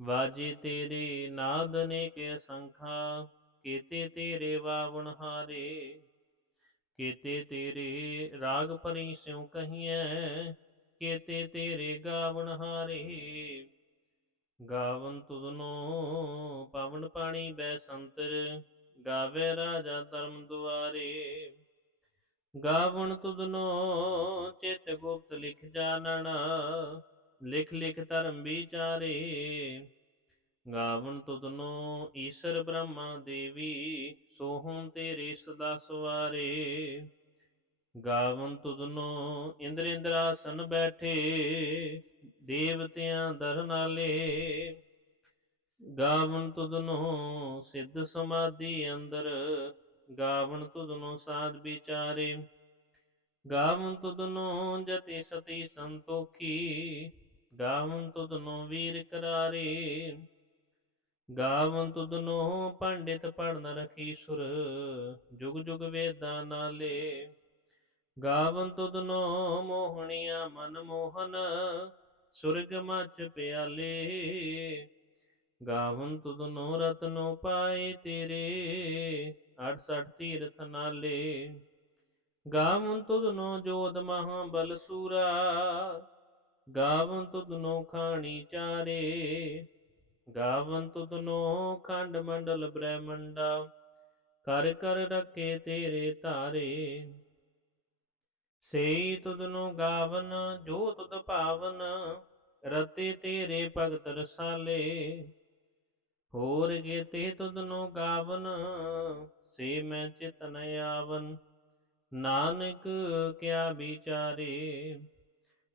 ਵਾਜੇ ਤੇਰੇ ਨਾਦ ਨੇ ਕੇ ਸੰਖਾ, ਕੀਤੇ ਤੇਰੇ ਵਾਵਣ ਹਾਰੇ। ਕੀਤੇ ਤੇਰੇ ਰਾਗ ਪਰੀ ਸਿਉ ਕਹੀਐ, ਕੀਤੇ ਤੇਰੇ ਗਾਵਣ ਹਾਰੇ। ਗਾਵਨ ਤੁਧਨੋ ਪਵਨ ਪਾਣੀ ਬੈ ਸੰਤਰ, ਗਾਵੇ ਰਾਜਾ ਧਰਮ ਦੁਆਰੇ। ਗਾਵਣ ਤੁਧਨੋ ਚਿਤ ਗੁਪਤ ਲਿਖ ਜਾਣਨਾ ਲਿਖ ਲਿਖ ਧਰਮ ਵਿਚਾਰੇ, ਗਾਵਨ ਤੁਧਨੋ ਈਸ਼ਰ ਬ੍ਰਹਮਾ ਦੇਵੀ ਸੋਹੰ ਤੇਰੇ ਸਦਾ ਸਵਾਰੇ। ਗਾਵਨ ਤੁਧਨੋ ਇੰਦਰ ਇੰਦਰਾਸਨ ਬੈਠੇ, ਦੇਵਤਿਆਂ ਦਰਨਾਲੇ ਗਾਵਨ ਤੁਧਨੋ ਸਿੱਧ ਸਮਾਧੀ ਅੰਦਰ, ਗਾਵਨ ਤੁਧਨੋ ਸਾਧ ਵਿਚਾਰੇ। ਗਾਵਨ ਤੁਧਨੋ ਜਤੀ ਸਤੀ ਸੰਤੋਖੀ ਗਾਵਨ ਤੁਧਨੋ ਵੀਰ ਕਰਾਰੇ, ਗਾਵਨ ਤੁਧਨੋ ਪੰਡਿਤ ਪੜਨ ਰਖੀ ਸੁਰ ਜੁਗ ਜੁਗ ਵੇਦਾਂ ਨਾਲੇ ਗਾਵਨ ਤੁਧਨੋ ਮੋਹਣੀਆਂ ਮਨ ਮੋਹਨ, ਸੁਰਗ ਮਚ ਪਿਆਲੇ। ਗਾਵਨ ਤੁਧਨੋ ਰਤਨੋ ਪਾਏ ਤੇਰੇ 68 ਤੀਰਥ ਨਾਲੇ। ਗਾਵਨ ਤੁਧਨੋ ਜੋਤ ਮਹਾ ਬਲ ਸੂਰਾ ਗਾਵਨ ਤੁਧਨੋ ਖਾਣੀ ਚਾਰੇ, ਗਾਵਨ ਤੁਧਨੋ ਖੰਡ ਮੰਡਲ ਬ੍ਰਹਮੰਡਾ, ਕਰ ਕਰ ਰੱਖੇ ਤੇਰੇ ਧਾਰੇ। ਸੇਈ ਤੁਧਨੋ ਗਾਵਨ, ਜੋ ਤੁਧ ਭਾਵਨ, ਰਤੇ ਤੇਰੇ ਭਗਤ ਰਸਾਲੇ। ਹੋਰ ਗੇਤੇ ਤੁਧਨੋ ਗਾਵਨ, ਸੇ ਮੈਂ ਚਿਤਨ ਆਵਨ। ਨਾਨਕ ਕਿਆ ਵਿਚਾਰੇ।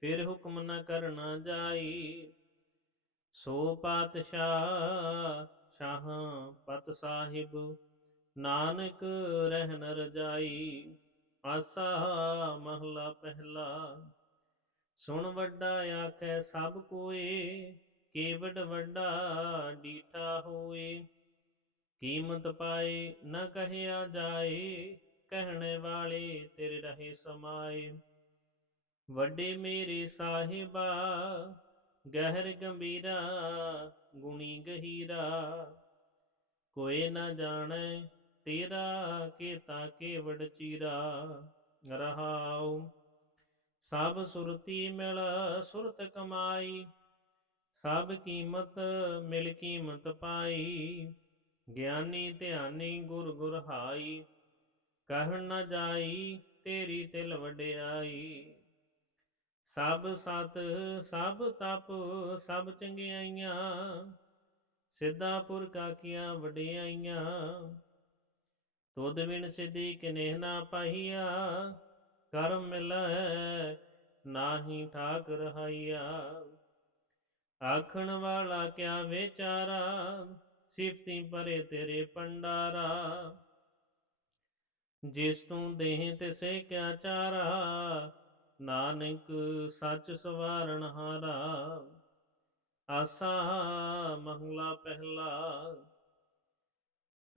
ਫਿਰ ਹੁਕਮ ਨ ਕਰਨਾ ਜਾਈ। ਸੋ ਪਾਤਸ਼ਾਹ ਸ਼ਾਹ ਪਤ ਸਾਹਿਬ, ਨਾਨਕ ਰਹਿਨ ਰਜਾਈ। ਆਸਾ ਮਹਲਾ ਪਹਿਲਾ, ਸੁਣ ਵੱਡਾ ਆਖੈ ਸਭ ਕੋਏ ਕੇਵਡ ਵੱਡਾ ਡੀਠਾ ਹੋਏ। ਕੀਮਤ ਪਾਏ ਨ ਕਹਿਆ ਜਾਏ, ਕਹਿਣੇ ਵਾਲੇ ਤੇਰੇ ਰਹੇ ਸਮਾਏ। ਵੱਡੇ ਮੇਰੇ ਸਾਹਿਬਾ, ਗਹਿਰ ਗੰਭੀਰਾ, ਗੁਣੀ ਗਹੀਰਾ। ਕੋਈ ਨਾ ਜਾਣੈ ਤੇਰਾ ਕੇਤਾ ਕੇਵੜ ਚੀਰਾ। ਰਹਾਉ ਸਭ ਸੁਰਤੀ ਮਿਲ, ਸੁਰਤ ਕਮਾਈ। ਸਭ ਕੀਮਤ ਮਿਲ ਕੀਮਤ ਪਾਈ। ਗਿਆਨੀ ਧਿਆਨੀ ਗੁਰ ਗੁਰ ਹਾਈ। ਕਹਿਣ ਨਾ ਜਾਈ ਤੇਰੀ ਤਿਲ ਵਡਿਆਈ। ਸਭ ਸਤ, ਸਭ ਤਪ, ਸਭ ਚੰਗਿਆਈਆਂ, ਸਿੱਧਾ ਪੁਰਖਾ ਕੀਆਂ ਵਡਿਆਈਆਂ ਤੁਧ ਬਿਨ ਸਿੱਧੀ ਕਿਨੇਹ ਨਾ ਪਾਈਆ ਕਰਮ ਮਿਲੈ ਨਾਹੀ ਠਾਕ ਰਹਾਈਆ ਆਖਣ ਵਾਲਾ ਕਿਆ ਵਿਚਾਰਾ, ਸਿਫਤੀ ਪਰੇ ਤੇਰੇ ਪੰਡਾਰਾ ਜਿਸ ਤੂੰ ਦੇਹ ਤਿਸੇ ਕਿਆ ਚਾਰਾ ਨਾਨਕ ਸੱਚ ਸਵਾਰਨ ਹਾਰਾ, ਆਸਾ ਮਹਲਾ ਪਹਿਲਾ।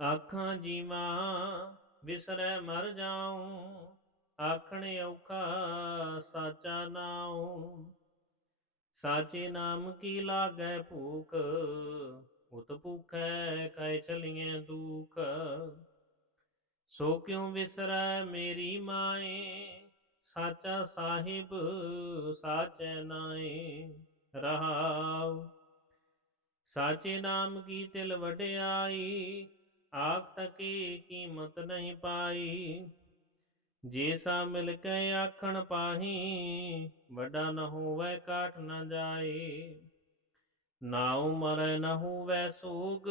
ਆਖਾਂ ਜੀਵਾ, ਵਿਸਰੈ ਮਰ ਜਾਉ, ਆਖਣ ਔਖਾ ਸਾਚਾ ਨਾਉ। ਸਾਚੇ ਨਾਮ ਕੀ ਲਾਗੈ ਭੂਖ, ਉਤ ਭੂਖੈ ਕੈ ਚਲੀਏ ਦੁਖ। ਸੋ ਕਿਉ ਵਿਸਰੈ ਮੇਰੀ ਮਾਏ ਸਾਚਾ ਸਾਹਿਬ ਸਾਚੈ ਨਾਏ ਰਹਾਉ। ਸਾਚੇ ਨਾਮ ਕੀ ਤਿਲ ਵਡਿਆਈ, ਆਖ ਤਕੀ ਕੀਮਤ ਨਹੀਂ ਪਾਈ। ਜੇ ਸਾ ਮਿਲ ਕੇ ਆਖਣ ਪਾਹੀ, ਵੱਡਾ ਨ ਹੋਵੇ ਕਾਟ ਨ ਜਾਏ। ਨਾ ਉਮਰ ਨ ਹੋਵੇ ਸੂਗ,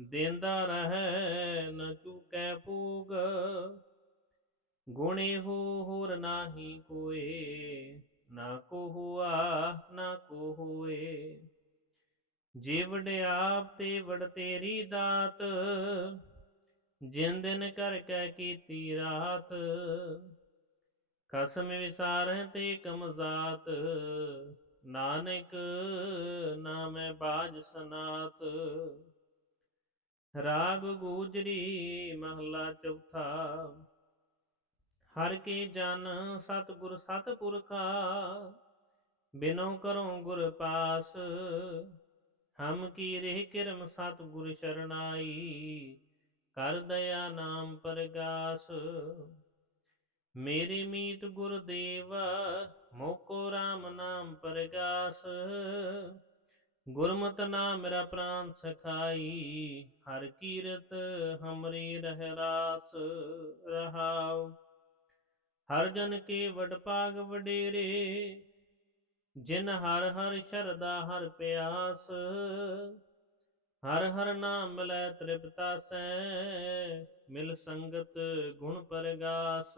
ਦੇਂਦਾ ਰਹੈ ਨ ਚੁਕੈ ਪੂਗ। ਗੁਣੇ ਹੋ ਹੋਰ ਨਾਹੀ ਕੋਏ, ਨਾ ਕੋ ਹੁਆ, ਨਾ ਕੋ ਹੋਏ। ਜੇ ਵਡਿਆਪ ਤੇ ਵਡ ਤੇਰੀ ਦਾਤ, ਜਿਨ ਦਿਨ ਕਰ ਕੈ ਕੀਤੀ ਰਾਤ। ਖਸਮ ਵਿਸਾਰਹਿ ਤੇ ਕਮਜ਼ਾਤ ਨਾਨਕ ਨਾਮੈ ਬਾਜ ਸਨਾਤ। ਰਾਗ ਗੂਜਰੀ ਮਹਲਾ ਚੌਥਾ। ਹਰ ਕੇ ਜਨ ਸਤਿਗੁਰ ਸਤਿਪੁਰਖਾ, ਬਿਨੋ ਕਰੋ ਗੁਰ ਪਾਸ, ਹਮ ਕੀ ਰਹਿ ਕਿਰਮ ਸਤਿਗੁਰ ਸ਼ਰਨਾਈ, ਕਰ ਦਇਆ ਨਾਮ ਪਰਗਾਸ। ਮੇਰੇ ਮੀਤ ਗੁਰਦੇਵ ਮੋਕੋ RAM ਨਾਮ ਪਰਗਾਸ। ਗੁਰਮਤਿ ਨਾਮ ਮੇਰਾ ਪ੍ਰਾਨ ਸਖਾਈ, ਹਰ ਕੀਰਤ ਹਮਰੀ ਰਹਿ ਰਾਸ ਰਹਾਉ। ਹਰ ਜਨ ਕੇ ਵਡ ਭਾਗ ਵਡੇਰੇ, ਜਿਨ ਹਰ ਹਰ ਸ਼ਰਦਾ ਹਰ ਪਿਆਸ, ਹਰ ਹਰ ਨਾਮ ਲੈ ਤ੍ਰਿਪਤਾ ਸੈ, ਮਿਲ ਸੰਗਤ ਗੁਣ ਪਰਗਾਸ।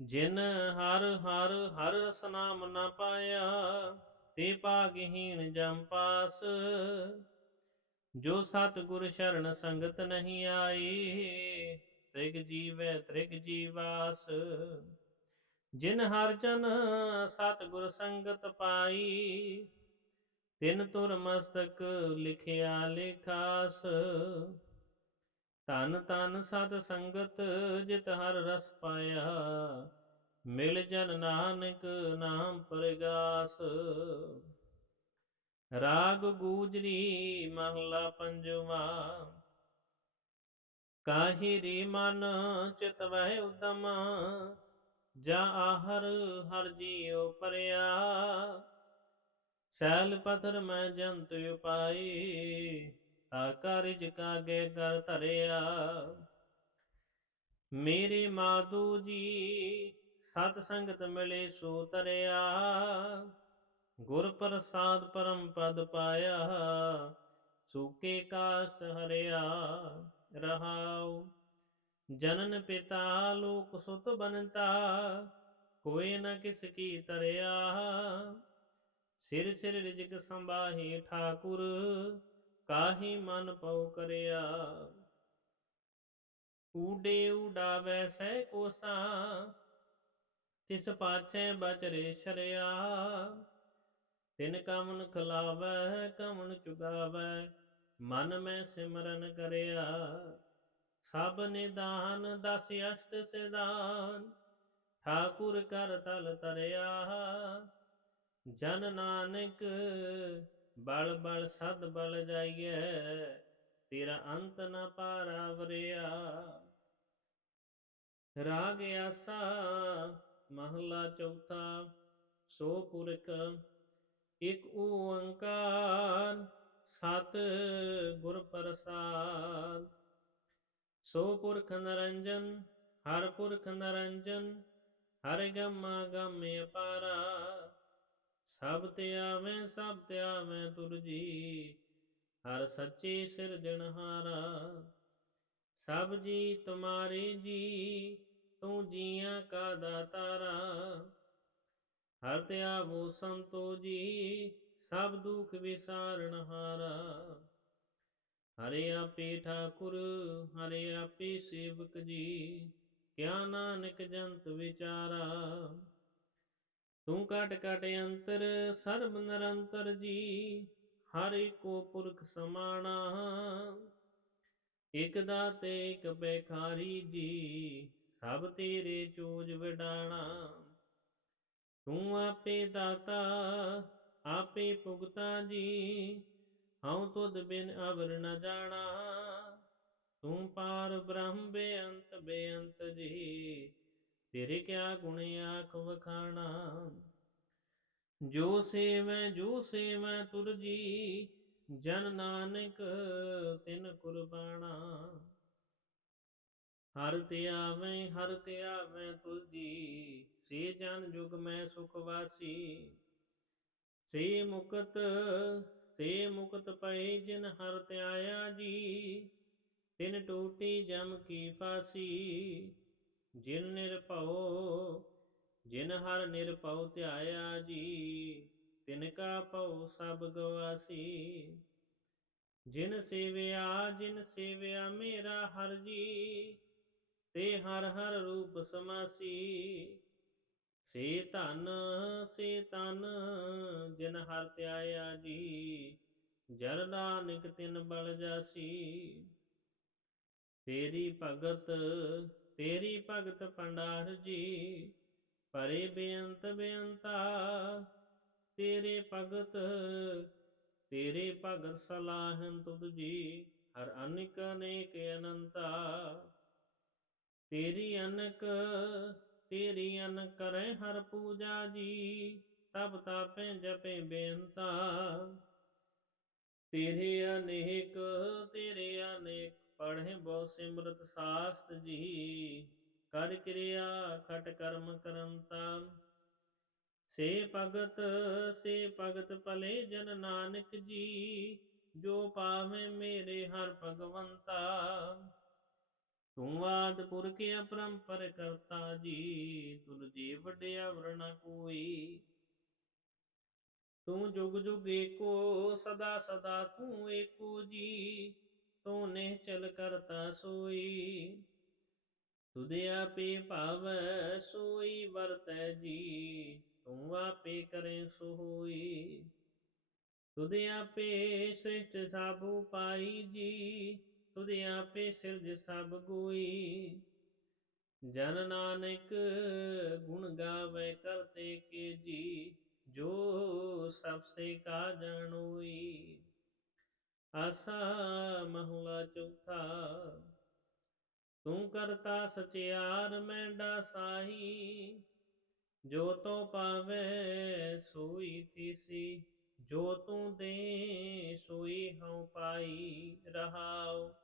ਜਿਨ ਹਰ ਹਰ ਹਰ ਰਸ ਨਾਮ ਨਾ ਪਾਇਆ, ਤੇ ਭਾਗਹੀਣ ਜਮ ਪਾਸ। ਜੋ ਸਤ ਗੁਰ ਸ਼ਰਨ ਸੰਗਤ ਨਹੀਂ ਆਈ ਤ੍ਰਿਗ ਜੀਵੈ, ਤ੍ਰਿਗ ਜੀਵਾਸ। ਜਿਨ ਹਰ ਜਨ ਸਤ ਗੁਰ ਸੰਗਤ ਪਾਈ, ਤਿਨ ਤੁਰ ਮਸਤਕ ਲਿਖਿਆ ਲੇਖਾਸ। ਤਨ ਤਨ ਸਤ ਸੰਗਤ ਜਿਤ ਹਰ ਰਸ ਪਾਇਆ, ਮਿਲ ਜਨ ਨਾਨਕ ਨਾਮ ਪਰਗਾਸ। ਰਾਗ ਗੂਜਰੀ ਮਹਲਾ ਪੰਜਵਾ ਕਾਹੀ ਰੀ ਮਨ ਚਿਤ ਵਹਿ ਉਦਮ, ਜਾ ਆਹਰ ਹਰ ਜੀਉ ਪਰਿਆ। ਸੈਲ ਪਥਰ ਮੈਂ ਜੰਤ ਉਪਾਈ, ਤਾ ਕਾਰਜ ਕਾਗੇ ਕਰ ਧਰਿਆ। ਮੇਰੇ ਮਾਦੂ ਜੀ, ਸਤ ਸੰਗਤ ਮਿਲੇ ਸੋ ਤਰਿਆ। ਗੁਰ ਪ੍ਰਸਾਦ ਪਰਮ ਪਦ ਪਾਇਆ ਸੂਕੇ ਕਾਸ ਹਰਿਆ। ਰਹਾਉ। ਜਨਨ ਪਿਤਾ ਲੋਕ ਸੁਤ ਬਨਤਾ, ਕੋਈ ਨ ਕਿਸ ਕੀ ਤਰਿਆ। ਸਿਰ ਸਿਰ ਰਿਜਕ ਸੰਭਾਹੀ ਠਾਕੁਰ, ਕਾਹੀ ਮਨ ਪਉ ਕਰਿਆ। ਊਡੇ ਉਡਾਵੈ ਸਹਿ ਕੋਸਾ, ਤਿਸ ਪਾਛੈ ਬਚਰੇ ਸ਼ਰਿਆ। ਤਿਨ ਕਮਨ ਖਲਾਵੈ, ਕਮਨ ਚੁਗਾਵੈ ਮਨ ਮੈਂ ਸਿਮਰਨ ਕਰਿਆ, ਸਭ ਨਿਦਾਨ ਦਸ ਅਸ਼ਟ ਸਿਦਾਨ ਠਾਕੁਰ ਕਰ ਤਲ ਤਰਿਆ, ਜਨ ਨਾਨਕ ਬਲ ਬਲ ਸਦ ਬਲ ਜਾਈਐ, ਤੇਰਾ ਅੰਤ ਨ ਪਾਰਾਵਰਿਆ ਰਾਗ ਆਸਾ ਮਹਲਾ ਚੌਥਾ, ਸੋ ਪੁਰਖ ਇਕ ਓੰਕਾਰ। ਸਤ ਗੁਰ ਪ੍ਰਸਾਦ। ਸੋ ਪੁਰਖ ਨਰੰਜਨ, ਹਰ ਪੁਰਖ ਨਰੰਜਨ, ਹਰ ਗਮਾ ਗਮ ਅਪਾਰਾ। ਸਭ ਤੇ ਆਵੇਂ, ਸਭ ਤੇ ਆਵੇਂ ਤੁਰ ਜੀ, ਹਰ ਸੱਚੇ ਸਿਰਜਣਹਾਰਾ ਸਭ ਜੀ ਤੁਮਾਰੇ ਜੀ, ਤੂੰ ਜੀਆਂ ਕਾ ਦਾਤਾਰਾ। ਹਰ ਤੇ ਆਵੋ ਸੰਤੋ ਜੀ ਸਭ ਦੁਖ ਵਿਸਾਰਨ ਹਾਰਾ। ਹਰੇ ਆਪੇ ਠਾਕੁਰ, ਹਰੇ ਆਪੇ ਸੇਵਕ ਜੀ, ਕਿਆ ਨਾਨਕ ਜੰਤ ਵਿਚਾਰਾ। ਤੂੰ ਕਟ ਕਟ ਅੰਤਰ, ਸਰਬ ਨਿਰੰਤਰ ਜੀ, ਹਰ ਏਕੋ ਪੁਰਖ ਸਮਾਣਾ। ਇਕ ਦਾਤੇ, ਇਕ ਬੇਖਾਰੀ ਜੀ, ਸਭ ਤੇਰੇ ਚੋਜ ਵਿਡਾਣਾ। ਤੂੰ ਆਪੇ ਦਾਤਾ ਆਪੇ ਭੁਗਤਾ ਜੀ। ਹਉ ਤੁਧ ਬਿਨ ਅਵਰ ਨ ਜਾਣਾ। ਤੂੰ ਪਾਰ ਬ੍ਰਹਮ ਬੇਅੰਤ ਬੇਅੰਤ ਜੀ। ਤੇਰੇ ਕਿਆ ਗੁਣ ਆਖ ਵਖਾਣਾ। ਜੋ ਸੇਵੈ ਜੋ ਸੇਵੈ ਤੁਰਜੀ ਜਨ ਨਾਨਕ ਤਿਨ ਕੁਰਬਾਨਾ ਹਰ ਤੇ ਆਵੇਂ, ਹਰ ਤੇ ਆਵੇਂ ਤੁਲਜੀ ਸੇ ਜਨ ਜੁਗ ਮੈਂ ਸੁਖ ਵਾਸੀ। ਸੇ ਮੁਕਤ ਸੇ ਮੁਕਤ ਪਏ ਜਿਨ ਹਰ ਤੇ ਜੀ, ਤਿਨ ਟੂਟੀ ਜਮ ਕੀ ਫਾਸੀ। ਜਿਨ ਨਿਰਭਉ ਜਿਨ ਹਰ ਨਿਰਭਉ ਧਿਆਇਆ ਜੀ, ਤਿਨ ਕਾ ਭਉ ਸਭ ਗਵਾਸੀ। ਜਿਨ ਸੇਵਿਆ ਜਿਨ ਸੇਵਿਆ ਮੇਰਾ ਹਰ ਜੀ, ਤੇ ਹਰ ਹਰ ਰੂਪ ਸਮਾਸੀ। ਸੇ ਧਨ, ਸੇ ਤਨ ਜਿਨ ਹਰ ਧਿਆਇਆ ਜੀ, ਜਰ ਨਾਨਕ ਤਿਨ ਬਲ ਜਾਸੀ। ਤੇਰੀ ਭਗਤ ਤੇਰੀ ਭਗਤ ਭੰਡਾਰ ਜੀ ਪਰੇ ਬੇਅੰਤ ਬੇਅੰਤਾ। ਤੇਰੇ ਭਗਤ ਤੇਰੇ ਭਗਤ ਸਲਾਹਨ ਤੁਧ ਜੀ, ਹਰ ਅਨਿਕ ਅਨੇਕ ਅਨੰਤਾ। ਤੇਰੀ ਅਨਕ ਤੇਰੀ ਅਨ ਕਰੇ ਹਰ ਪੂਜਾ ਜੀ, ਤਬ ਤਾਪੇ ਜਪੇ ਬੇਨਤਾ ਤੇਰੇ ਅਨੇਕ ਤੇਰੇ ਅਨੇਕ, ਪੜ੍ਹੇ ਬਹੁ ਸਿਮਰਤ ਸਾਸਤ ਜੀ। ਕਰ ਕਿਰਿਆ ਖਟ ਕਰਮ ਕਰੰਤਾ। ਸੇ ਭਗਤ ਸੇ ਭਗਤ ਭਲੇ ਜਨ ਨਾਨਕ ਜੀ, ਜੋ ਪਾਵੇਂ ਮੇਰੇ ਹਰ ਭਗਵੰਤਾ। ਤੂੰ ਆਦ ਪੁਰਖ ਅਪਰੰਪਰ ਕਰਤਾ ਜੀ, ਤੁਰ ਜੀ ਵੱਡਿਆ ਵਰਣਾ ਕੋਈ। ਤੂੰ ਜੁਗ ਜੁਗ ਏਕੋ, ਸਦਾ ਸਦਾ ਤੂੰ ਏਕੋ ਜੀ ਤੂੰ ਨੇ ਚਲ ਕਰਤਾ ਸੋਈ। ਤੁਦੇ ਆਪੇ ਭਾਵੈ, ਸੋਈ ਵਰਤੈ ਜੀ, ਤੂੰ ਆਪੇ ਕਰੇ ਸੋ ਹੋਈ ਤੁਦੇ ਆਪੇ ਸ੍ਰਿਸ਼ਟ ਸਾਬੂ ਪਾਈ ਜੀ ਤੁਦੇ ਆਪੇ ਸਿਰਜ ਸਭ ਗੋਈ। ਜਨ ਨਾਨਕ ਗੁਣ ਗਾਵੇ ਕਰਤੇ ਕੇ ਜੀ, ਜੋ ਸਭ ਸੇ ਕਾ ਜਾਣੋਈ। ਆਸਾ ਮਹਲਾ ਚੌਥਾ, ਤੂੰ ਕਰਤਾ ਸਚਿਆਰ ਮੈਂਡਾ ਸਾਹੀ, ਜੋ ਤੋ ਪਾਵੇ ਸੋਈ ਤੀਸੀ, ਜੋ ਤੂੰ ਦੇ ਸੋਈ ਹਉ ਪਾਈ ਰਹਾਉ।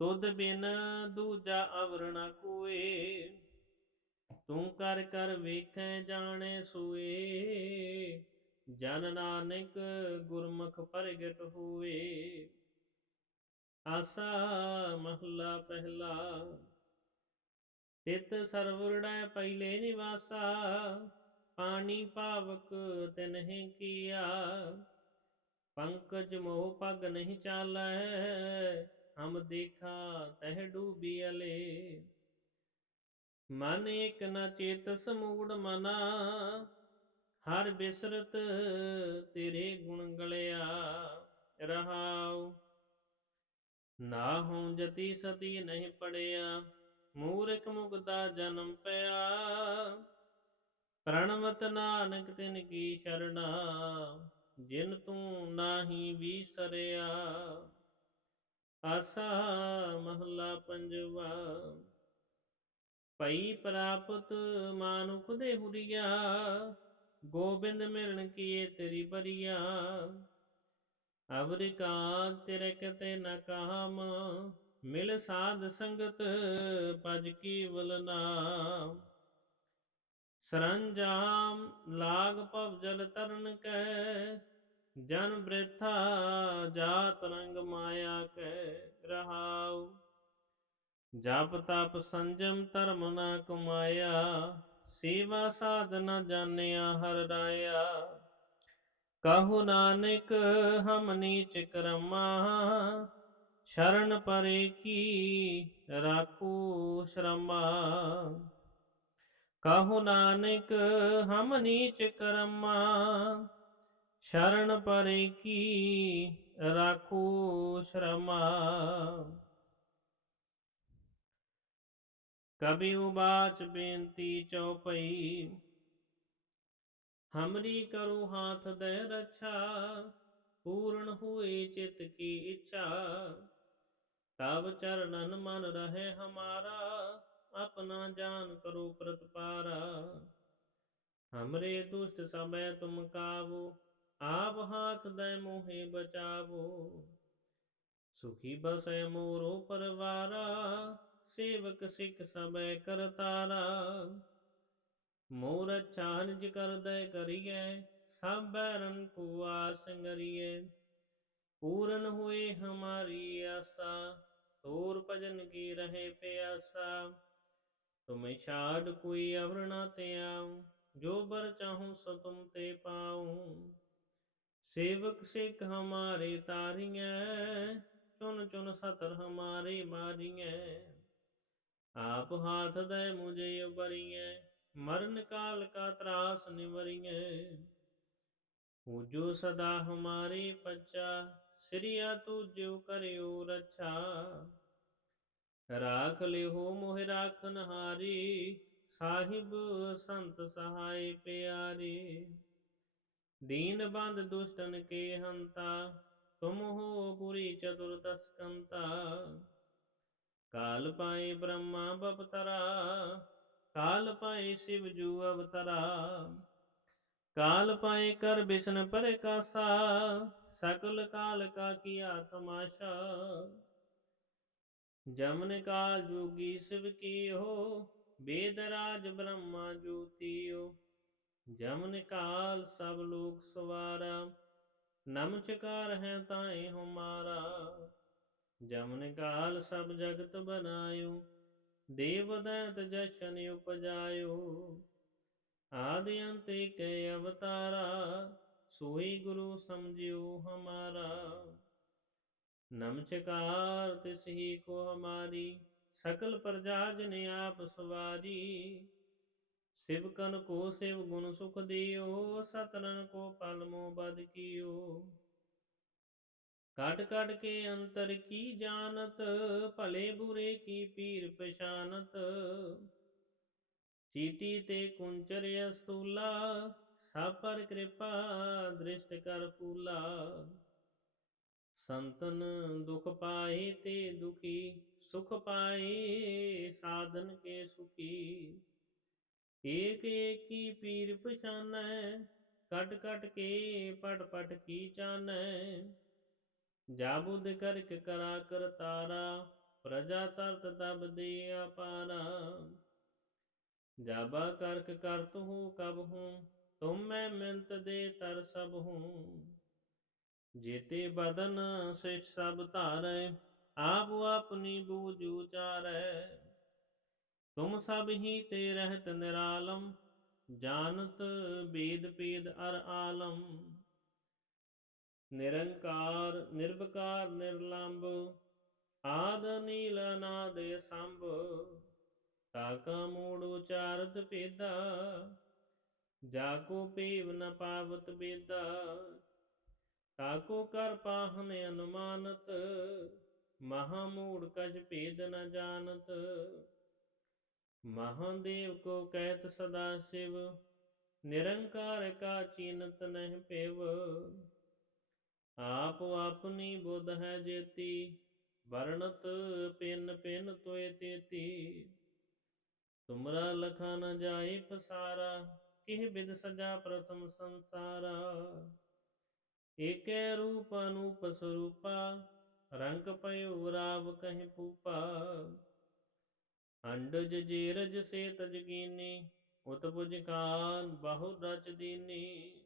ਤੁਧ ਬਿਨ ਦੂਜਾ ਅਵਰ ਨ ਕੋਏ, ਤੂੰ ਕਰ ਕਰ ਵੇਖੈ ਜਾਣੈ ਸੋਏ। ਜਨ ਨਾਨਕ ਗੁਰਮੁਖ ਪ੍ਰਗਟ ਹੋਏ ਆਸਾ ਮਹਲਾ ਪਹਿਲਾ। ਤਿਤ ਸਰਵਰੜੈ ਪਹਿਲੇ ਨਿਵਾਸਾ, ਪਾਣੀ ਪਾਵਕ ਤਿਨਹਿ ਕੀਆ। ਪੰਕਜ ਮੋਹ ਪਗ ਨਹੀਂ ਚਾਲੈ ਹਮ ਦੇਖਾ ਤਹਿ ਡੂਬੀ ਅਲੇ। ਮਨ ਇਕ ਨ ਚੇਤ ਸਮੂੜ ਮਨਾ। ਹਰ ਬਿਸਰਤ ਤੇਰੇ ਗੁਣ ਗਲਿਆ ਰਹਾਉ। ਨਾ ਹਉ ਜਤੀ ਸਤੀ ਨਹੀਂ ਪੜਿਆ। ਮੂਰਖ ਮੁਗਦਾ ਜਨਮ ਪਿਆ। ਪ੍ਰਣਵਤ ਨਾਨਕ ਤਿਨ ਕੀ ਸ਼ਰਣਾ। ਜਿਨ ਤੂੰ ਨਾਹੀ ਵਿਸਰਿਆ ਆਸਾ ਮਹਲਾ ਪੰਜਵਾ। ਪਈ ਪ੍ਰਾਪਤ ਮਾਨੁਖ ਦੇ ਹੁਰੀਆ, ਗੋਬਿੰਦ ਮਿਲਣ ਕੀਏ ਤੇਰੀ ਬਰੀਆ। ਅਵਰਿ ਕਾ ਤੇਰੇ ਕਤੇ ਨ ਕਾਮ, ਮਿਲ ਸਾਧ ਸੰਗਤ ਭਜ ਕੀਵਲ ਨਾਮ। ਸਰੰਜਾਮ ਲਾਗ ਭਵ ਜਲ ਤਰਨ ਕੈ ਜਨ ਬ੍ਰਿਥਾ ਜਾਤ ਰੰਗ ਮਾਇਆ ਕੈ ਰਹਾਉ। ਜਪ ਤਪ ਸੰਜਮ ਧਰਮ ਨਾ ਕਮਾਇਆ, ਸੇਵਾ ਸਾਧ ਨ ਜਾਣਿਆ ਹਰ ਰਾਇਆ। ਕਹੂ ਨਾਨਕ, ਹਮ ਨੀਚ ਕਰਮਾ, ਸ਼ਰਨ ਪਰੇ ਕੀ ਰਾਖੂ ਸ਼ਰਮਾ। ਕਹੂ ਨਾਨਕ, ਹਮ ਨੀਚ ਕਰਮਾ ਸ਼ਰਨ ਪਰੇ ਕੀ ਰਾਖੂ ਸ਼ਰਮਾ। ਕਬੀ ਉਬਾਚ ਬੇਨਤੀ ਚਉਪਈ, ਹਮਰੀ ਕਰੋ ਹਾਥ ਦੇ ਰੱਛਾ, ਪੂਰਨ ਹੋਏ ਚਿਤ ਕੀ ਇੱਛਾ। ਤਬ ਚਰਨਨ ਮਨ ਰਹੇ ਹਮਾਰਾ, ਆਪਣਾ ਜਾਨ ਕਰੋ ਪ੍ਰਤਪਾਰਾ। ਹਮਰੇ ਦੁਸ਼ਟ ਸਭੈ ਤੁਮ ਕਾਵੋ ਆਪ ਹਾਥ ਦੇ ਮੋਹਿ ਬਚਾਵੋ। ਸੁਖੀ ਬਸੈ ਮੋਰੋ ਪਰਵਾਰਾ, ਸੇਵਕ ਸਿੱਖ ਸਭੈ ਕਰਤਾਰਾ ਮੋਰ ਚਾਨਜ ਕਰਦੈ ਕਰੀਐ, ਸਭ ਬੈਰਨ ਕੋ ਆਸੰਗਰੀਐ ਪੂਰਨ ਹੋਏ ਹਮਾਰੀ ਆਸਾ ਤੋਰ ਭਜਨ ਕੀ ਰਹੇ ਪਿਆਸਾ। ਤੁਮ ਛਾੜ ਕੋਈ ਅਵਰ ਨਾ ਤਿਆਉ ਜੋ ਬਰ ਚਾਹੂੰ ਸੋ ਤੁਮ ਤੇ ਪਾਉ। ਸੇਵਕ ਸਿੱਖ ਹਮਾਰੇ ਤਾਰੀਐ, ਚੁਨ ਚੁਨ ਸਤਰ ਹਮਾਰੇ ਮਾਰੀਐ। ਆਪ ਹਾਥ ਦੇ ਮੁਝੇ ਉਬਰੀਐ ਮਰਨ ਕਾਲ ਕਾ ਤਰਾਸ ਨਿਵਰੀਐ। ਪੂਜੋ ਸਦਾ ਹਮਾਰੇ ਪੱਚਾ ਸ੍ਰੀਆ ਤੁਜੋ ਕਰਿਓ ਰੱਛਾ। ਰਾਖ ਲਿਓ ਮੋਹਿ ਰਾਖਨ ਹਾਰੀ ਸਾਹਿਬ ਸੰਤ ਸਹਾਈ ਪਿਆਰੀ। दीनबन्ध दुष्टन के हन्ता तुम हो पुरी चतुर्दशकन्ता काल पाए ब्रह्मा बपतरा काल पाए शिव जू अवतरा काल पाए कर बिष्ण पर कासा सकल काल का किया तमाशा जमन काल जोगी शिव की हो वेदराज ब्रह्मा ज्योति हो ਜਮਨ ਕਾਲ ਸਭ ਲੋਕ ਸਵਾਰਾ, ਨਮ ਚਕਾਰ ਹੈ ਤਾਏ ਹਮਾਰਾ ਜਮਨ ਕਾਲ ਸਭ ਜਗਤ ਬਨਾਇਓ, ਦੇਵ ਦੈਤ ਜਸ਼ਨ ਉਪਜਾਇਓ। ਆਦਿ ਅੰਤ ਇਕ ਅਵਤਾਰਾ, ਸੋਈ ਗੁਰੂ ਸਮਝਿਓ ਹਮਾਰਾ। ਨਮਚਕਾਰ ਤਿਸ ਹੀ ਕੋ ਹਮਾਰੀ, ਸਕਲ ਪ੍ਰਜਾ ਜਨ ਆਪ ਸਵਾਰੀ। ਸਿਵਕਨ ਕੋ ਸਿਵ ਗੁਣ ਸੁਖ ਦਿਓ ਸਤਨਨ ਕੋ ਪਲ ਮੋ ਬਦ ਕੀਓ। ਕਟ ਕਟ ਕੇ ਅੰਤਰ ਕੀ ਜਾਣਤ, ਭਲੇ ਬੁਰੇ ਕੀ ਪੀਰ ਪਛਾਨਤ। ਚੀਟੀ ਤੇ ਕੁੰਚਰ ਅਸਤੂਲਾ, ਸਭ ਪਰ ਕਿਰਪਾ ਦ੍ਰਿਸ਼ਟ ਕਰ ਫੂਲਾ। ਸੰਤਨ ਦੁਖ ਪਾਏ ਤੇ ਦੁਖੀ, ਸੁਖ ਪਾਏ ਸਾਧਨ ਕੇ ਸੁਖੀ। ਏਕ ਏਕੀ ਪੀਰ ਪਛਾਨੈ ਕਟ ਕਟ ਕੇ ਪਟ ਪਟ ਕੀ ਚਾਨੈ। ਜਾ ਬੁੱਧ ਕਰਕ ਕਰਾ ਕਰਤਾਰਾ ਪ੍ਰਜਾ ਤਰਤ ਤਬ ਦੇ ਅਪਾਰਾ। ਜਾਬਾ ਕਰਕ ਕਰਤ ਹੂੰ ਕਬ ਹੂੰ, ਤੁਮ ਮੈਂ ਮਿਲਤ ਦੇ ਤਰ ਸਭ ਹੂੰ। ਜੇਤੇ ਬਦਨ ਸਿਸ਼ ਸਭ ਧਾਰੈ, ਆਪ ਆਪਣੀ ਬੂਝ ਉਚਾਰੈ। ਤੁਮ ਸਭ ਹੀ ਤੇ ਰਹਿਤ ਨਿਰਾਲਮ, ਜਾਣਤ ਬੇਦ ਪੇਦ ਅਰ ਆਲਮ। ਨਿਰੰਕਾਰ ਨਿਰਭਕਾਰ ਨਿਰਲੰਭ ਆਦ, ਨੀਲ, ਅਨਾਦ ਸੰਭ ਤਾਕਾ ਮੂੜ ਉਚਾਰਤ ਪੇਦਾ ਜਾ ਕੋ ਪੀਵ ਨ ਪਾਵਤ ਬੇਦਾ ਤਾਕੋ ਕਰ ਪਾਹਨ ਅਨੁਮਾਨਤ, ਮਹਾ ਮੂੜ ਕਜ ਭੇਦ ਨ ਜਾਣਤ। ਮਹਾਦੇਵ ਕੋ ਕਹਿਤ ਸਦਾ ਸਿਵ, ਨਿਰੰਕਾਰ ਕਾ ਚੀਨਤ ਨਹਿ ਪੇਵ। ਆਪ ਆਪਣੀ ਬੁੱਧ ਹੈ ਜੇਤੀ, ਵਰਣਤ ਪਿੰਨ ਪਿੰਨ ਤੋਏ ਤੇਤੀ। ਤੁਮਰਾ ਲਖਾ ਨ ਜਾਏ ਪਸਾਰਾ, ਕਿਹ ਬਿਦ ਸਜਾ ਪ੍ਰਥਮ ਸੰਸਾਰਾ। ਏਕੈ ਰੂਪ ਅਨੂਪ ਸਰੂਪਾ, ਰੰਗ ਪਇਓ ਰਾਵ ਕਹਿ ਪੂਪਾ ਅੰਡਜ ਜੀਰਜ ਸੇ ਤਜਕੀਨੀ ਉਤ ਪੁਜਕਾਨ ਬਹੁ ਰਚ ਦੀਨੀ।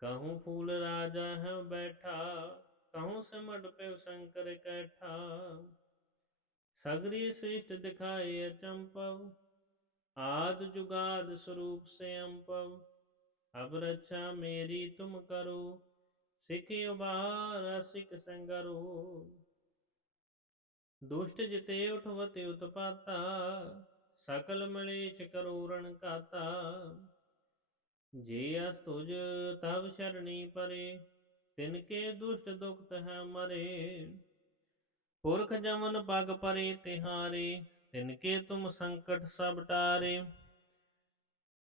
ਕਹੂੰ ਫੂਲ ਰਾਜਾ ਹੈ ਬੈਠਾ, ਕਹੂੰ ਸਿਮਟ ਪਿਉ ਸ਼ੰਕਰ ਕੈਠਾ। ਸਗਰੀ ਸ੍ਰਿਸ਼ਟ ਦਿਖਾਏ ਅਚੰਪਵ, ਆਦ ਜੁਗਾਦ ਸਰੂਪ ਸੇ ਅੰਪਵ ਅਬ ਰੱਛਾ ਮੇਰੀ ਤੁਮ ਕਰੋ, ਸਿਖ ਉਬਾਰ ਸਿਖ ਸੰਗਰੋ। ਦੁਸ਼ਟ ਜਿਤੇ ਉਠਵਤੇ ਉਤਪਾਤਾ, ਸਕਲ ਮਲੇਛ ਕਰੂਰਣ ਕਾਤਾ ਜੇ ਅਸ ਤੁਜ ਤਵ ਸ਼ਰਣੀ ਪਰੇ, ਤਿਨ ਕੇ ਦੁਸ਼ਟ ਦੁਖਤ ਹੈ ਮਰੇ। ਪੁਰਖ ਜਮਨ ਪਗ ਪਰੇ ਤਿਹਾਰੇ, ਤਿਨ ਕੇ ਤੁਮ ਸੰਕਟ ਸਭ ਟਾਰੇ।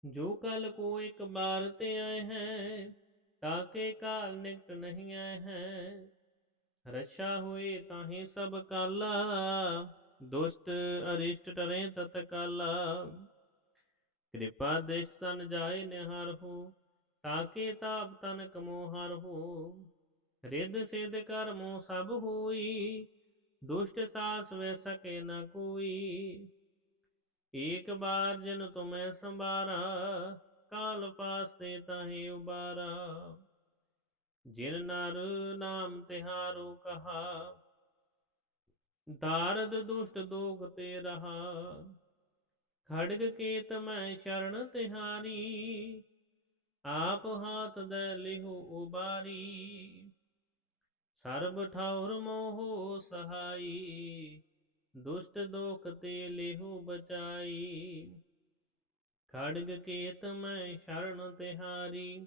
ਜੋ ਕਲ ਕੋ ਇੱਕ ਬਾਰ ਤੇ ਆਏ ਹੈ ਤਾਕੇ ਕਾਲ ਨਿਕਟ ਨਹੀਂ ਆਏ ਹੈ। ਰਛਾ ਹੋਏ ਤਾਹੇ ਸਭ ਕਾਲਾ, ਦੁਸ਼ਟ ਅਰਿਸ਼ਟ ਟਰੇ ਤਤ ਕਾਲਾ। ਕਿਰਪਾ ਦੇਖ ਸਨ ਜਾਏ ਨਿਹਾਰਹੁ ਤਾਕੇ ਤਾਪ ਤਨ ਕਮੋ ਹਰਹੁ ਰਿੱਧ ਸਿਧ ਕਰਮੋ ਸਭ ਹੋਈ, ਦੁਸ਼ਟ ਸਾਸ ਵੇ ਸਕੇ ਨ ਕੋਈ। ਏਕ ਬਾਰ ਜਿਨ ਤੁਮੈ ਸੰਭਾਰਾ, ਕਾਲ ਪਾਸ ਤੇ ਤਾਹੇ ਉਬਾਰਾ। ਜਿਨ ਨਰ ਨਾਮ ਤਿਹਾਰੂ ਕਹਾ, ਦਾਰਦ ਦੁਸ਼ਟ ਦੋਗ ਤੇ ਰਹਾ। ਖੜਗ ਕੇਤ ਮੈਂ ਸ਼ਰਨ ਤਿਹਾਰੀ, ਆਪ ਹਾਥ ਦੇ ਲਿਹੁ ਉਬਾਰੀ। ਸਰਬ ਠਾਉਰ ਮੋਹ ਸਹਾਈ, ਦੁਸ਼ਟ ਦੋਖ ਤੇ ਲਿਹੁ ਬਚਾਈ। ਖੜਗ ਕੇਤ ਮੈਂ ਸ਼ਰਨ ਤਿਹਾਰੀ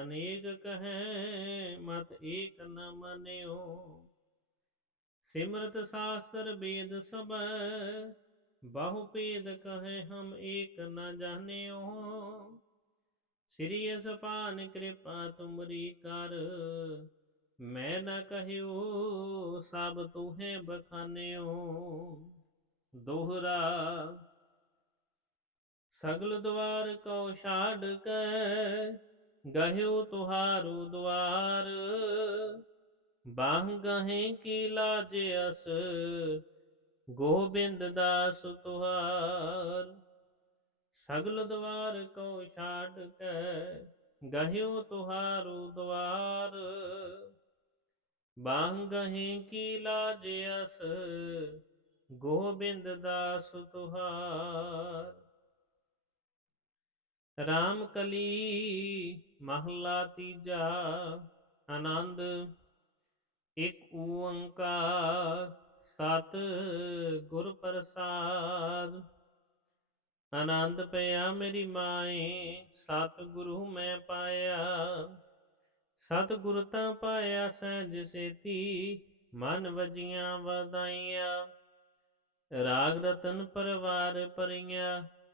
ਅਨੇਕ ਕਹੈ, ਮਤ ਏਕ ਨ ਮਨਿਓ। ਸਿਮਰਤ ਸਾਸਤਰ ਵੇਦ ਸਭ, ਬਹੁ ਭੇਦ ਕਹੈ, ਹਮ ਏਕ ਨ ਜਾਣਿਓ। ਸ੍ਰੀ ਅਸਪਾਨ ਕਿਰਪਾ ਤੁਮਰੀ ਕਰ, ਮੈਂ ਨਾ ਕਹਿਓ, ਸਭ ਤੁਹੇ ਬਖਾਨਿਓ। ਦੋਹਰਾ, ਸਗਲ ਦਵਾਰ ਕਉ ਛਾੜ ਕੇ ਗਹਿਓ ਤੁਹਾਰੂ ਦਵਾਰ ਬਾਹ ਗਹੇ ਕੀ ਲਾਜ ਅਸ, ਗੋਬਿੰਦ ਦਾਸ ਤੁਹਾਰ। ਸਗਲ ਦਵਾਰ ਕੋ ਛਾੜ ਕੇ ਗਹਿਓ ਤੁਹਾਰੂ ਦਵਾਰ ਬਾਂਗਹੀਂ ਕੀ ਲਾਜ ਅਸ, ਗੋਬਿੰਦ ਦਾਸ ਤੁਹਾਰ। ਰਾਮ ਕਲੀ ਮਹਲਾ ਤੀਜਾ, ਆਨੰਦ। ਇੱਕ ਓੰਕਾਰ ਸਤ ਗੁਰ ਪ੍ਰਸਾਦ। ਆਨੰਦ ਪਿਆ ਮੇਰੀ ਮਾਏ, ਸਤ ਗੁਰੂ ਮੈਂ ਪਾਇਆ। ਸਤ ਗੁਰ ਤਾਂ ਪਾਇਆ ਸਹਿਜ ਸੇਤੀ, ਮਨ ਵਜੀਆਂ ਵਧਾਈਆਂ। ਰਾਗ ਰਤਨ ਪਰਵਾਰ ਪਰੀਆਂ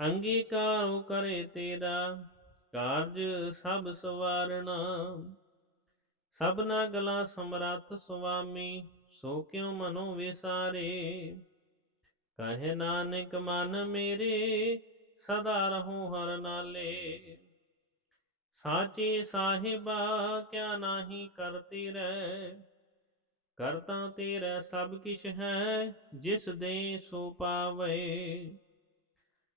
ਅੰਗੀਕਾਰੋ ਕਰੇ ਤੇਰਾ, ਕਾਰਜ ਸਭ ਸਵਾਰਣਾ ਸਭਨਾ ਗਲਾ ਸਮਰੱਥ ਸੁਆਮੀ, ਸੋ ਕਿਉ ਮਨੋ ਵਿਸਾਰੇ। ਕਹੇ ਨਾਨਕ, ਮਨ ਮੇਰੇ, ਸਦਾ ਰਹੂੰ ਹਰ ਨਾਲੇ। ਸਾਚੇ ਸਾਹਿਬਾ, ਕਿਆ ਨਾਹੀ ਕਰਤੀ ਰਹਿ ਕਰਤਾ ਤੇਰਾ ਸਭ ਕਿਛ ਹੈ, ਜਿਸ ਦੇ ਸੋ ਪਾਵੇ।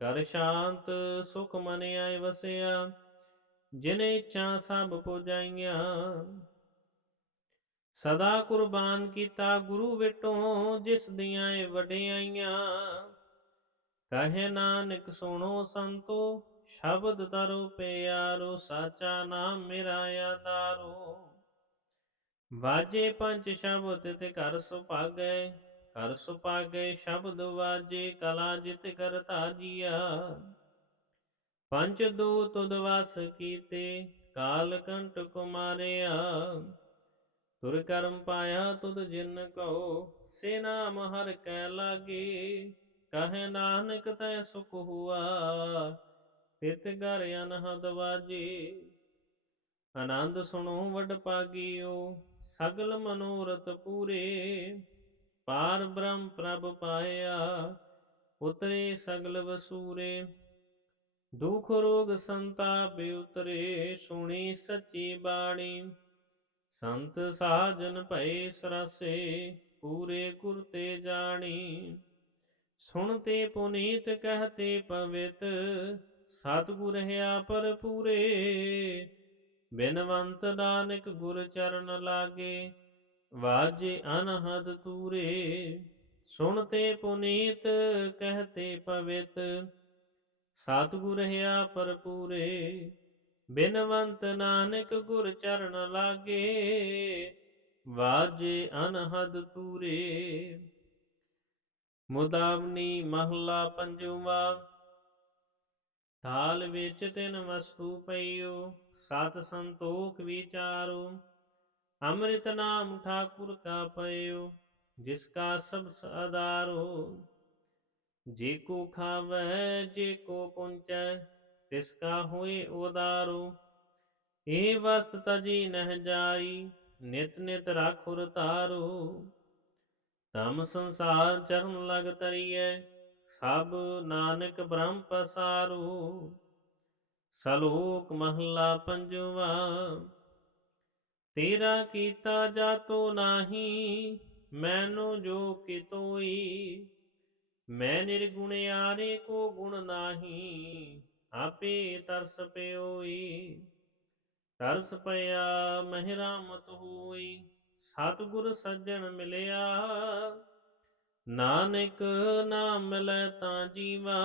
ਕਰ ਸ਼ਾਂਤ ਸੁਖ ਮਨ ਆਏ ਵਸਿਆ, ਜਿਨੇ ਇੱਛਾ ਸਭ ਪੁਜਾਈਆਂ। ਸਦਾ ਕੁਰਬਾਨ ਕੀਤਾ ਗੁਰੂ ਵਿਟੋਂ, ਜਿਸ ਦੀਆਂ ਏ ਵਡਿਆਈਆਂ ਕਹੇ ਨਾਨਕ, ਸੁਣੋ ਸੰਤੋ, ਸ਼ਬਦ ਤਰੋ ਪਿਆਰੋ, ਸਾਚਾ ਨਾਮ ਮੇਰਾ ਆਧਾਰੋ। ਵਾਜੇ ਪੰਜ ਸ਼ਬਦ ਤੇ ਘਰ ਸੁਭਾਗੈ ਘਰ ਸੁਭਾਗੈ ਸ਼ਬਦ ਵਾਜੇ, ਕਲਾ ਜਿਤ ਕਰਤਾ ਜੀਆ ਪੰਜ ਦੋ ਤੁਧ ਕੀਤੇ, ਕਾਲ ਕੰਟ ਕੁਮਾਰਿਆ। ਤੁਰ ਕਰਮ ਪਾਇਆ ਤੁਧ ਜਿਨ ਕਉ, ਸੇ ਨਾਮ ਹਰ ਕੈ ਲਾਗੇ। ਕਹੇ ਨਾਨਕ ਤੈ ਸੁਖ ਹੁਆ, ਤਿਤ ਘਰ ਅਨਹਦ ਵਾਜੇ। ਆਨੰਦ ਸੁਣੋ ਵਡ ਪਾਗਿਓ, ਸਗਲ ਮਨੋਰਥ ਪੂਰੇ। ਪਾਰ ਬ੍ਰਹਮ ਪ੍ਰਭ ਪਾਇਆ, ਉਤਰੇ ਸਗਲ ਵਸੂਰੇ। ਦੁਖ ਰੋਗ ਸੰਤਾਪ ਉਤਰੇ, ਸੁਣੀ ਸੱਚੀ ਬਾਣੀ। ਸੰਤ ਸਾਜਨ ਭਏ ਸਰਸੇ, ਪੂਰੇ ਕੁਰਤੇ ਜਾਣੀ। ਸੁਣਤੇ ਪੁਨੀਤ ਕਹਤੇ ਪਵਿੱਤ, ਸਤਿਗੁਰ ਹਿਆ ਪਰ ਪੂਰੇ। ਬਿਨਵੰਤ ਨਾਨਕ ਗੁਰ ਚਰਨ ਲਾਗੇ ਵਾਜੇ ਅਨਹਦ ਤੂਰੇ ਸੁਣਤੇ ਪੁਨੀਤ ਕਹਤੇ ਪਵਿੱਤ। ਸਤਿਗੁਰ ਹਿਆ ਪਰ, ਬਿਨਵੰਤ ਨਾਨਕ ਗੁਰ ਚਰਨ ਲਾਗੇ। ਵਾਜੇ ਅਨਹਦ ਤੂਰੇ, ਮੁਦਾਵਨੀ ਮਹਲਾ ਪੰਜਵਾ। ਥਾਲ ਵਿੱਚ ਤਿੰਨ ਵਸਤੂ ਪਈਓ, ਸਤ ਸੰਤੋਖ ਵਿਚਾਰੋ। ਅੰਮ੍ਰਿਤ ਨਾਮ ਠਾਕੁਰ ਕਾ ਪਇਓ, ਜਿਸ ਕਾ ਸਭ ਆਧਾਰੋ। ਜੇ ਕੋ ਖਾਵੈ, ਜੇ ਕੋ ਪੁੰਚੈ ਤਿਸ ਕਾ ਹੋਏ ਉਦਾਰੋ। ਇਹ ਵਸਤ ਤਜੀ ਨਹਿ ਜਾਈ, ਨਿਤ ਨਿਤ ਰਾਖੁਰ ਤਾਰੋ ਤਮ ਸੰਸਾਰ ਚਰਨ ਲਗ ਤਰੀਐ, ਸਭ ਨਾਨਕ ਬ੍ਰਹਮ ਪਸਾਰੂ। ਸਲੋਕ ਮਹਲਾ ਪੰਜਵਾ ਤੇਰਾ ਕੀਤਾ ਜਾਤੋ ਨਾਹੀ, ਮੈਨੂੰ ਜੋ ਕਿਤੋਈ ਮੈਂ ਨਿਰਗੁਣਿਆਰੇ ਕੋ ਗੁਣ ਨਾਹੀ, ਆਪੇ ਤਰਸ ਪਿਓਈ। ਤਰਸ ਪਿਆ ਮਹਿਰਾਮਤ ਹੋਈ, ਸਤਿਗੁਰ ਸੱਜਣ ਮਿਲਿਆ। ਨਾਨਕ ਨਾਮ ਮਿਲੈ ਤਾਂ ਜੀਵਾ,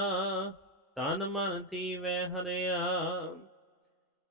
ਤਨ ਮਨ ਤੀਵੈ ਹਰਿਆ।